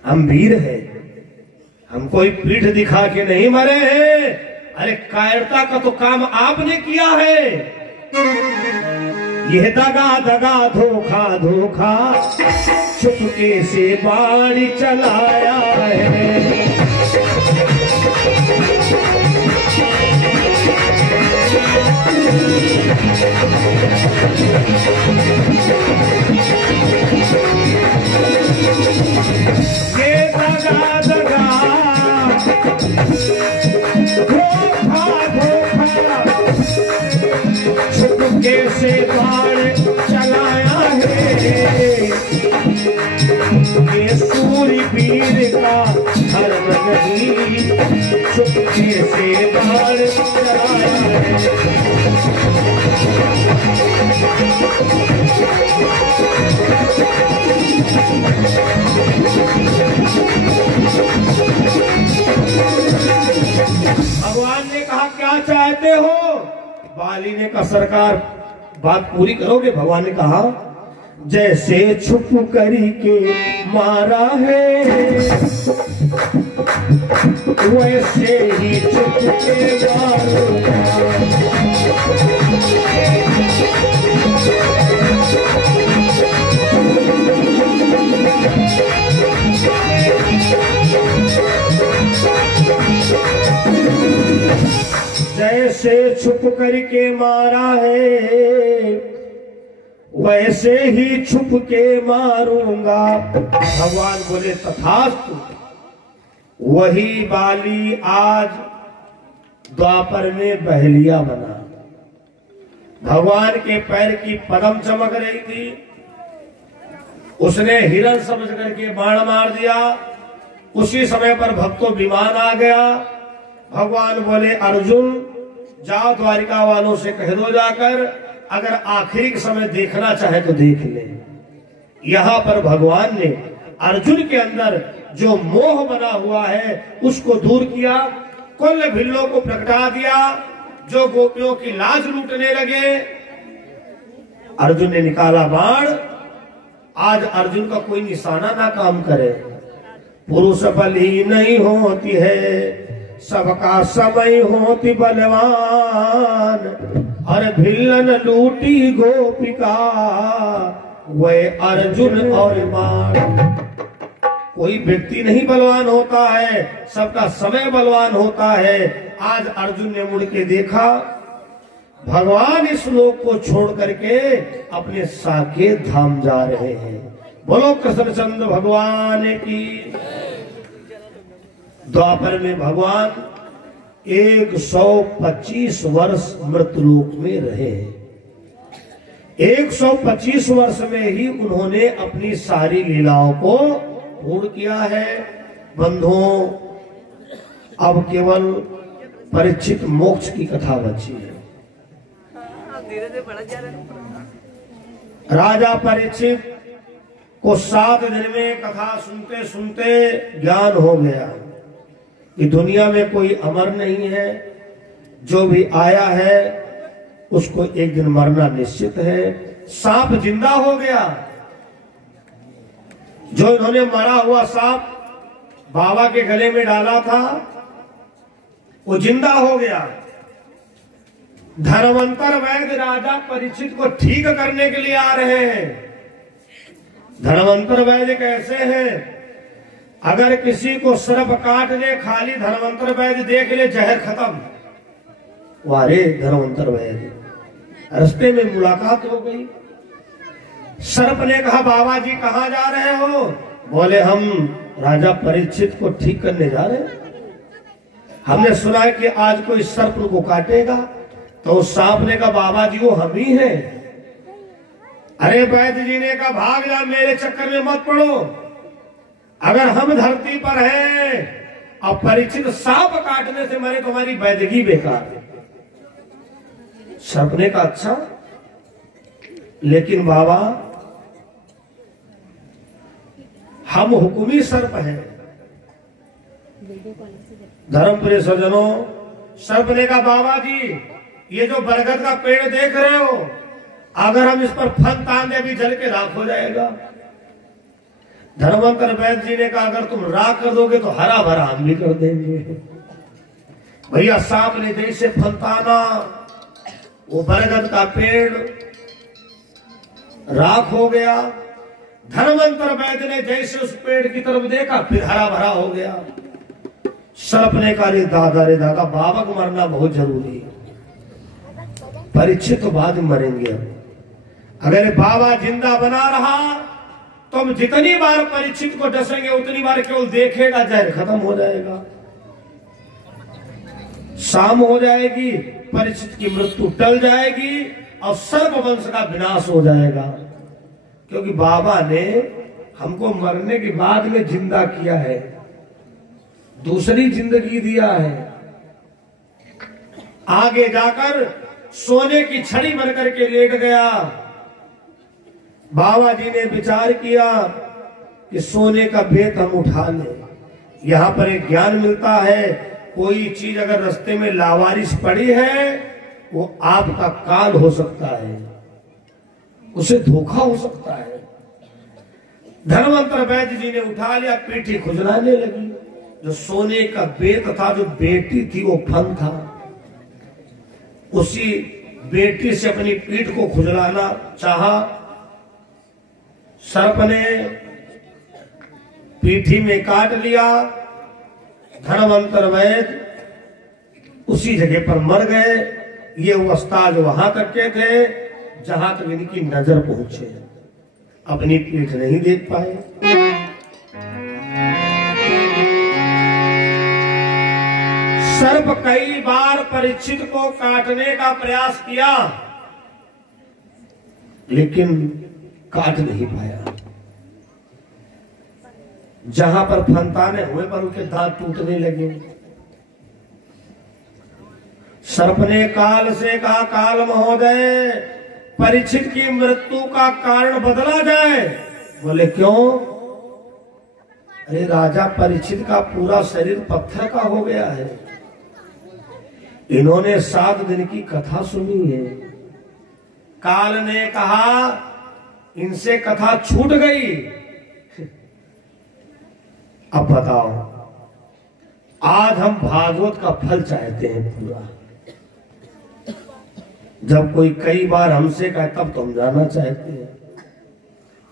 हम वीर हैं, हम कोई पीठ दिखा के नहीं मरे हैं। अरे कायरता का तो काम आपने किया है। यह दगा दगा धोखा धोखा चुपके से बाड़ी चलाया है। ये दगा दगा धोखा धोखा चुपके से बाण चलाया है। ये सूरवीर का धर्म नहीं, चुपके से बाण चलाया है। भगवान ने कहा क्या चाहते हो? बाली ने कहा सरकार बात पूरी करोगे? भगवान ने कहा जैसे छुप करी के मारा है, वैसे ही छुप के मारूंगा। जैसे छुप करके मारा है, वैसे ही छुप के मारूंगा। भगवान बोले तथास्तु। वही बाली आज द्वापर में बहेलिया बना। भगवान के पैर की पदम चमक रही थी, उसने हिरण समझ करके बाण मार दिया। उसी समय पर भक्तों विमान आ गया। भगवान बोले अर्जुन जाओ द्वारिका वालों से कह दो जाकर, अगर आखिरी समय देखना चाहे तो देख ले। यहाँ पर भगवान ने अर्जुन के अंदर जो मोह बना हुआ है उसको दूर किया, कुल भिल्लों को प्रगटा दिया। जो गोपियों की लाज लूटने लगे, अर्जुन ने निकाला बाण। आज अर्जुन का कोई निशाना ना काम करे। पुरुष बल ही नहीं होती है, सबका समय होती बलवान। और भिल्लन लूटी गोपिका, वे अर्जुन और बाण। कोई व्यक्ति नहीं बलवान होता है, सबका समय बलवान होता है। आज अर्जुन ने मुड़ के देखा, भगवान इस लोक को छोड़ करके अपने साकेत धाम जा रहे हैं। बोलो कृष्णचंद्र भगवान की। द्वापर में भगवान 125 वर्ष मृतलोक में रहे। 125 वर्ष में ही उन्होंने अपनी सारी लीलाओं को पूर्ण किया है। बंधुओं, अब केवल परीक्षित मोक्ष की कथा बची है। राजा परीक्षित को 7 दिन में कथा सुनते सुनते ज्ञान हो गया कि दुनिया में कोई अमर नहीं है, जो भी आया है उसको एक दिन मरना निश्चित है। सांप जिंदा हो गया, जो इन्होंने मरा हुआ सांप बाबा के गले में डाला था वो जिंदा हो गया। धनवंतर वैद्य राजा परीक्षित को ठीक करने के लिए आ रहे हैं। धनवंतर वैद्य कैसे हैं? अगर किसी को सर्प काट ले, खाली धनवंतर वैद्य देख ले, जहर खत्म। वारे धनवंतर वैद्य, रास्ते में मुलाकात हो गई। सर्प ने कहा, बाबा जी कहाँ जा रहे हो? बोले, हम राजा परीक्षित को ठीक करने जा रहे हैं। हमने सुना है कि आज कोई सर्प को काटेगा। तो उस सांप ने कहा, बाबा जी वो हम ही हैं। अरे वैद्य जी ने कहा, भाग जा, मेरे चक्कर में मत पड़ो। अगर हम धरती पर हैं और परीक्षित सांप काटने से मरे, तुम्हारी वैद्यगी बेकार है। सर्प ने कहा, अच्छा, लेकिन बाबा हम हुकुमी सर्प हैं। धर्मप्रिय सज्जनों, सर्प ने कहा, बाबा जी ये जो बरगद का पेड़ देख रहे हो, अगर हम इस पर फल तान दे भी जल के राख हो जाएगा। धर्मवंतर वैद्य जी ने कहा, अगर तुम राख कर दोगे तो हरा भरा हम भी कर देंगे। भैया सांप ने जैसे फल ताना, वो बरगद का पेड़ राख हो गया। धनवंतर वैद्य ने जैसे उस पेड़ की तरफ देखा, फिर हरा भरा हो गया। सर्प ने कहा, रे दादा, बाबा को मरना बहुत जरूरी है। परीक्षित तो बाद में मरेंगे। अगर बाबा जिंदा बना रहा तो हम जितनी बार परीक्षित को डसेंगे उतनी बार केवल देखेगा, जहर खत्म हो जाएगा। शाम हो जाएगी, परीक्षित की मृत्यु टल जाएगी और सर्प वंश का विनाश हो जाएगा। क्योंकि बाबा ने हमको मरने के बाद में जिंदा किया है, दूसरी जिंदगी दिया है। आगे जाकर सोने की छड़ी बनकर के लेट गया। बाबा जी ने विचार किया कि सोने का बेत हम उठा लें। यहां पर एक ज्ञान मिलता है, कोई चीज अगर रास्ते में लावारिस पड़ी है, वो आपका काल हो सकता है, उसे धोखा हो सकता है। धनवंतर वैद्य जी ने उठा लिया, पीठी खुजलाने लगी। जो सोने का बेत था, जो बेटी थी वो फन था, उसी बेटी से अपनी पीठ को खुजलाना चाहा। सर्प ने पीठी में काट लिया। धनवंतर वैद्य उसी जगह पर मर गए। ये उस्ताद वहां तक के थे जहां तक इनकी नजर पहुंचे, अपनी पीठ नहीं देख पाए। सर्प कई बार परीक्षित को काटने का प्रयास किया, लेकिन काट नहीं पाया। जहां पर फंताने हुए पर उनके दांत टूटने लगे। सर्प ने काल से कहा, काल महोदय, परीक्षित की मृत्यु का कारण बदला जाए। बोले, क्यों? अरे राजा परीक्षित का पूरा शरीर पत्थर का हो गया है। इन्होंने 7 दिन की कथा सुनी है। काल ने कहा, इनसे कथा छूट गई। अब बताओ, आज हम भागवत का फल चाहते हैं पूरा। जब कोई कई बार हमसे कहे तब तो हम जाना चाहते हैं।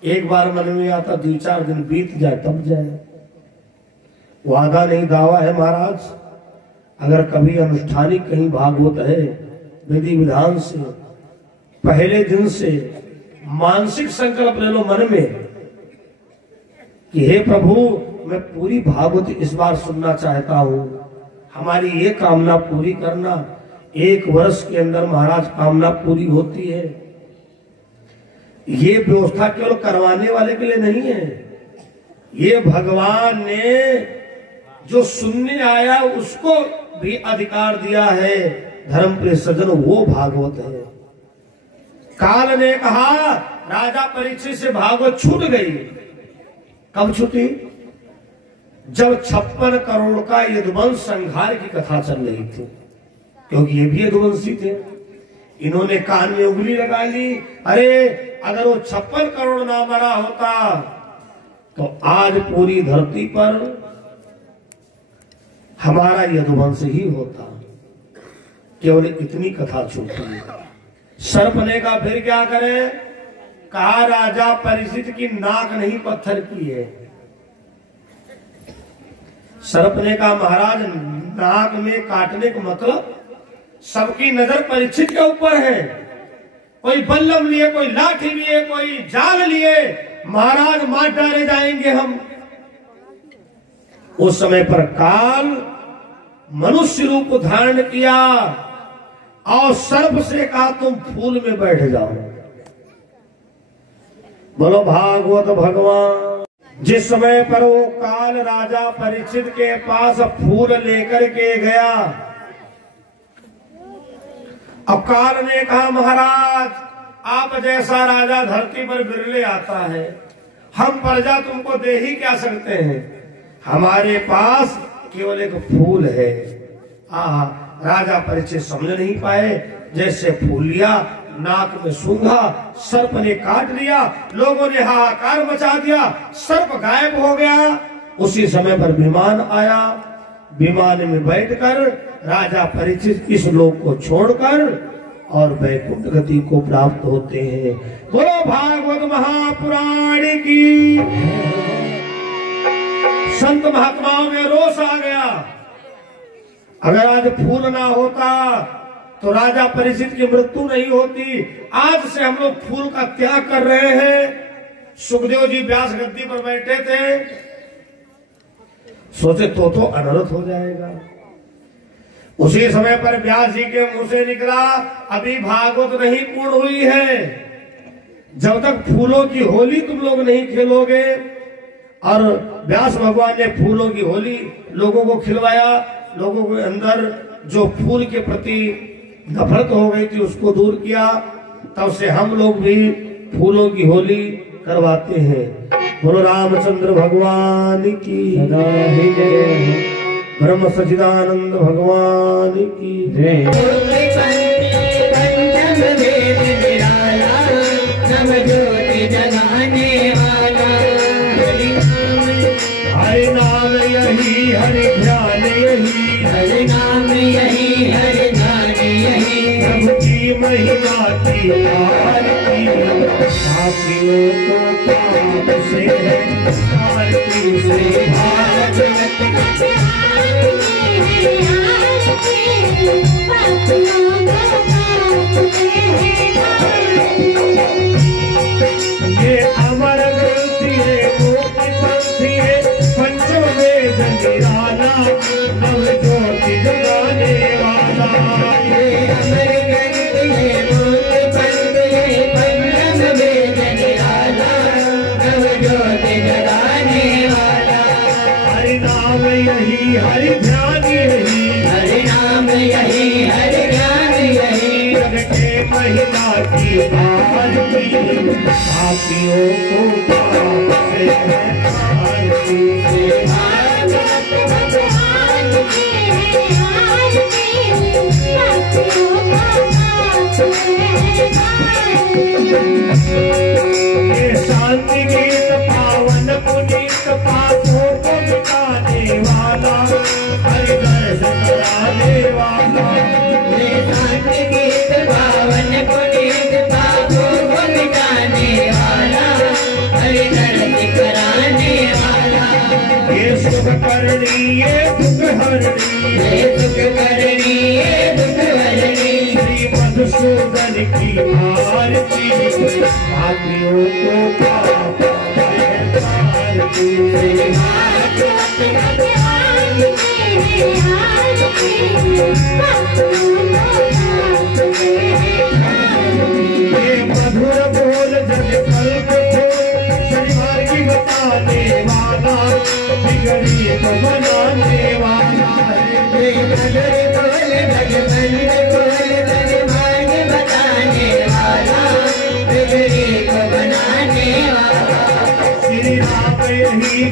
एक बार मन में आता, 2-4 दिन बीत जाए तब जाए। वादा नहीं, दावा है महाराज। अगर कभी अनुष्ठानिक कहीं भागवत है, विधि विधान से पहले दिन से मानसिक संकल्प ले लो मन में कि हे प्रभु, मैं पूरी भागवत इस बार सुनना चाहता हूं, हमारी ये कामना पूरी करना। 1 वर्ष के अंदर महाराज कामना पूरी होती है। ये व्यवस्था केवल करवाने वाले के लिए नहीं है, ये भगवान ने जो सुनने आया उसको भी अधिकार दिया है। धर्मप्रिय सज्जन, वो भागवत है। काल ने कहा राजा परीक्षित से भागवत छूट गई। कब छूटी? जब 56 करोड़ का यदुवंश संहार की कथा चल रही थी, क्योंकि ये भी यदुवंशी थे। इन्होंने कान में उंगली लगा ली, अरे अगर वो 56 करोड़ ना मरा होता तो आज पूरी धरती पर हमारा यदुवंश ही होता। केवल इतनी कथा छूटी। सर्प ने कहा फिर क्या करें? कहा राजा परीक्षित की नाक नहीं पत्थर की है। सर्प ने कहा महाराज नाक में काटने का मतलब सबकी नजर परीक्षित के ऊपर है। कोई बल्लम लिए, कोई लाठी लिए, कोई जाल लिए, महाराज मार डाले जाएंगे हम। उस समय पर काल मनुष्य रूप धारण किया और सर्प से कहा तुम फूल में बैठ जाओ। बोलो भागवत भगवान। जिस समय पर वो काल राजा परीक्षित के पास फूल लेकर के गया, अब काल ने कहा महाराज आप जैसा राजा धरती पर बिरले आता है, हम प्रजा तुमको दे ही क्या सकते हैं, हमारे पास केवल एक फूल है। राजा परीक्षित समझ नहीं पाए। जैसे फूल लिया, नाक में सूंघा, सर्प ने काट लिया। लोगों ने हाहाकार मचा दिया, सर्प गायब हो गया। उसी समय पर विमान आया। विमान में बैठकर राजा परीक्षित इस लोक को छोड़कर और वैकुंठ गति को प्राप्त होते हैं। बोलो भागवत महापुराण की। संत महात्माओं में रोष आ गया। अगर आज फूल ना होता तो राजा परीक्षित की मृत्यु नहीं होती। आज से हम लोग फूल का त्याग कर रहे हैं। सुखदेव जी व्यास गद्दी पर बैठे थे, सोचे तो अनर्थ हो जाएगा। उसी समय पर व्यास जी के मुंह से निकला अभी भागवत नहीं पूर्ण हुई है। जब तक फूलों की होली तुम लोग नहीं खेलोगे। और व्यास भगवान ने फूलों की होली लोगों को खिलवाया। लोगों के अंदर जो फूल के प्रति नफरत हो गई थी उसको दूर किया। तब से हम लोग भी फूलों की होली करवाते हैं। बोलो रामचंद्र भगवान की जय। ब्रह्म सच्चिदानंद भगवान की जय। हरि नाम यही हरि ध्यान यही, हरि नाम यही हरि ध्यान यही, प्रभु की महिमा की आरती, पापियों को पाप से है आरती से भारत। ये अमर ग्रंथि है गोपी पंथी है, पंचो वेद निराला, नव ज्योति जगाने वाला। ये अमर ग्रंथि है गोपी पंथी है, पंचम वेद निराला, नव ज्योति जगाने वाला। हरि नाम यही हरि ध्यान यही, हरि नाम यही हरि ध्यान यही, जग के महिमा की आरती, पापियों को पाप से है आरती। ये शांति गीत पावन पुनीत, पापों को मिटाने वाला, हरि दर्शन कराने वाला। ये शांति गीत पावन पुनीत, पापों को मिटाने वाला, हरि दर्शन कराने वाला। ये सुख करनी ये दुख हरनी, ये सुख करनी ये दुख हरनी, श्री मधुसूदन की आरती, पापियों को पाप से आरती। ये मधुर बोल जग कल्प को, शनिवार की बताने वाला, बिगड़ी को बनाने वाला है। ये मधुर बोल जग कल्प को, शनिवार की बताने वाला,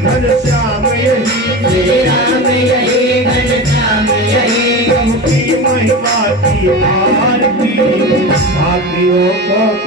घनश्याम यही, श्री राम यही घनश्याम यही, प्रभु की महिमा की आरती, भाग्यों को